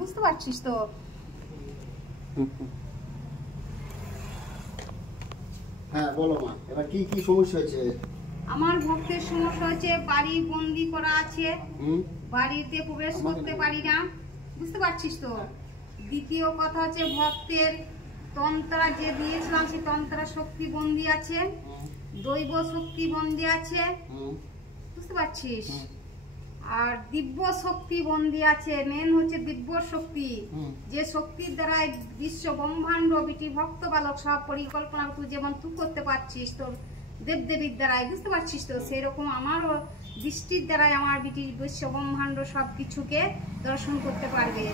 বুঝতে পারছিস তো? হ্যাঁ বলো মা, এবার কি কি সমস্যা হয়েছে? আমার ভক্তের সমস্যা হচ্ছে, বাড়ি বন্দি করা আছে, বাড়িতে প্রবেশ করতে পারি না, বুঝতে পারছিস তো? দ্বিতীয় কথা হচ্ছে ভক্তের তন্ত্রা যে দিয়েছিলাম সেই তন্ত্রা শক্তি বন্দি আছে, দৈব শক্তি বন্দি আছে, বুঝতে পারছিস? আর দিব্য শক্তি বন্দি আছে। মেন হচ্ছে দিব্য শক্তি, যে শক্তির দ্বারা বিশ্ব ব্রহ্মাণ্ড বিটি ভক্ত বালক সব পরিকল্পনা তুই যেমন তুই করতে পারছিস তোর দেবদেবীর দ্বারাই, বুঝতে পারছিস তো? সেরকম আমারও দৃষ্টির দ্বারাই আমার বিটি বিশ্ব ব্রহ্মাণ্ড সব কিছুকে দর্শন করতে পারবে।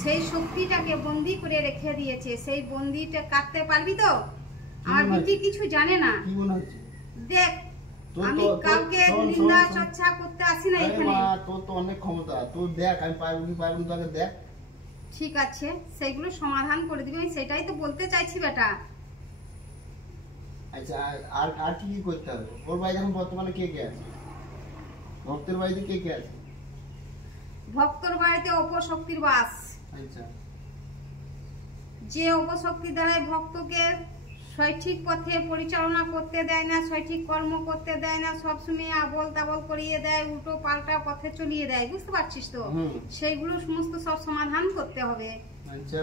সেই শক্তিটাকে বন্দি করে রেখে দিয়েছে, সেই বন্দিটা কাটতে পারবি তো? আর বিটি কিছু জানে না। দেখ, আমি কাউকে নিন্দা চর্চা করতে আসি না এখানে। তোর তো অনেক ক্ষমতা, তুই দেখ আমি পারবো কি পারবো না, তোকে দেখ। ঠিক আছে, সেগুলো সমাধান করে দিবি, আমি সেটাই তো বলতে চাইছি বেটা। আচ্ছা, আর আর কি কি করতে হবে? ওর বাড়িতে এখন বর্তমানে কে কে আছে? ভক্তের বাড়িতে কে কে আছে? ভক্তর বাড়িতে অপশক্তির বাস। আচ্ছা, যে অপশক্তি দ্বারা ভক্তকে সঠিক পথে পরিচালনা করতে দেয় না, সঠিক কর্ম করতে দেয় না, সবসময় আবল তাবল করিয়ে দেয়, উল্টো পাল্টা পথে চলিয়ে দেয়, বুঝতে পারছিস তো? সেইগুলো সমস্ত সব সমাধান করতে হবে। আচ্ছা,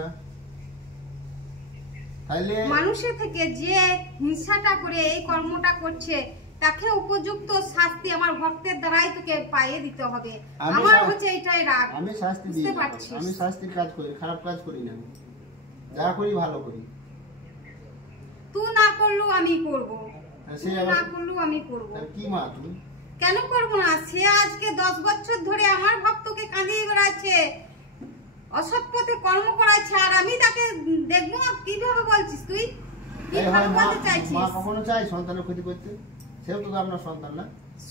তাহলে মানুষের থেকে যে হিংসাটা করে এই কর্মটা করছে তাকে উপযুক্ত শাস্তি আমার ভক্তের দ্বারাই তোকে পাইয়ে দিতে হবে। আমার হচ্ছে এটাই রাগ। আমি শাস্তি দিই, আমি শাস্তির কাজ করি, খারাপ কাজ করি না। যা করি ভালো করি। তুই না করলেও আমি করব, তুই না করলেও আমি করব। কি মা তুমি কেন করব না? সে আজকে 10 বছর ধরে আমার ভক্তকে কাঁদিয়ে বেড়াচ্ছে, অসৎ পথে কর্ম করাচ্ছে, আর আমি তাকে দেখবো না? কিভাবে বলছিস তুই? কি ভালো বলতে চাইছিস? মা কখনো চাই সন্তানের ক্ষতি করতে? সেও তো আপনার সন্তান না।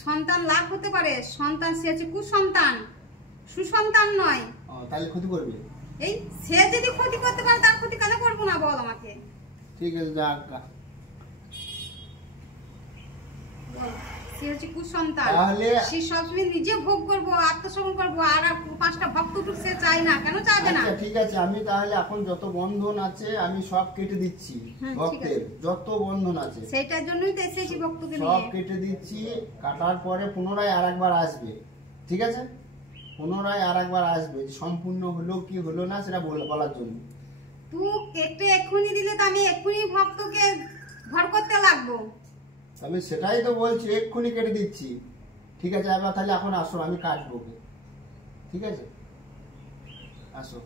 সন্তান লাখ হতে পারে, সন্তান সে হচ্ছে কুসন্তান, সুসন্তান নয়। তাহলে ক্ষতি করবে? এই সে যদি ক্ষতি করতে পারে তার ক্ষতি কেন করবো না বল আমাকে? ঠিক আছে, যাক। সে হচ্ছে কুসন্তান, সে সবসময় নিজে ভোগ করবো, আত্মসমর্পণ করবো, আর 5টা ভক্ত সে চাই না। কেন চাইবে না? ঠিক আছে, আমি তাহলে এখন যত বন্ধন আছে আমি সব কেটে দিচ্ছি। ভক্তের যত বন্ধন আছে সেটার জন্যই তো এসেছি ভক্তকে নিয়ে। সব কেটে দিচ্ছি। কাটার পরে পুনরায় আরেকবার আসবে, ঠিক আছে? পুনরায় আরেকবার আসবে, সম্পূর্ণ হলো কি হলো না সেটা বলার জন্য। তুই কেটে এক্ষুনি দিলে তো আমি এক্ষুনি ভক্তকে ঘর করতে লাগবো। আমি সেটাই তো বলছি, এক্ষুনি কেটে দিচ্ছি। ঠিক আছে, এবার তাহলে এখন আসো, আমি কাটবো। ঠিক আছে, আসো।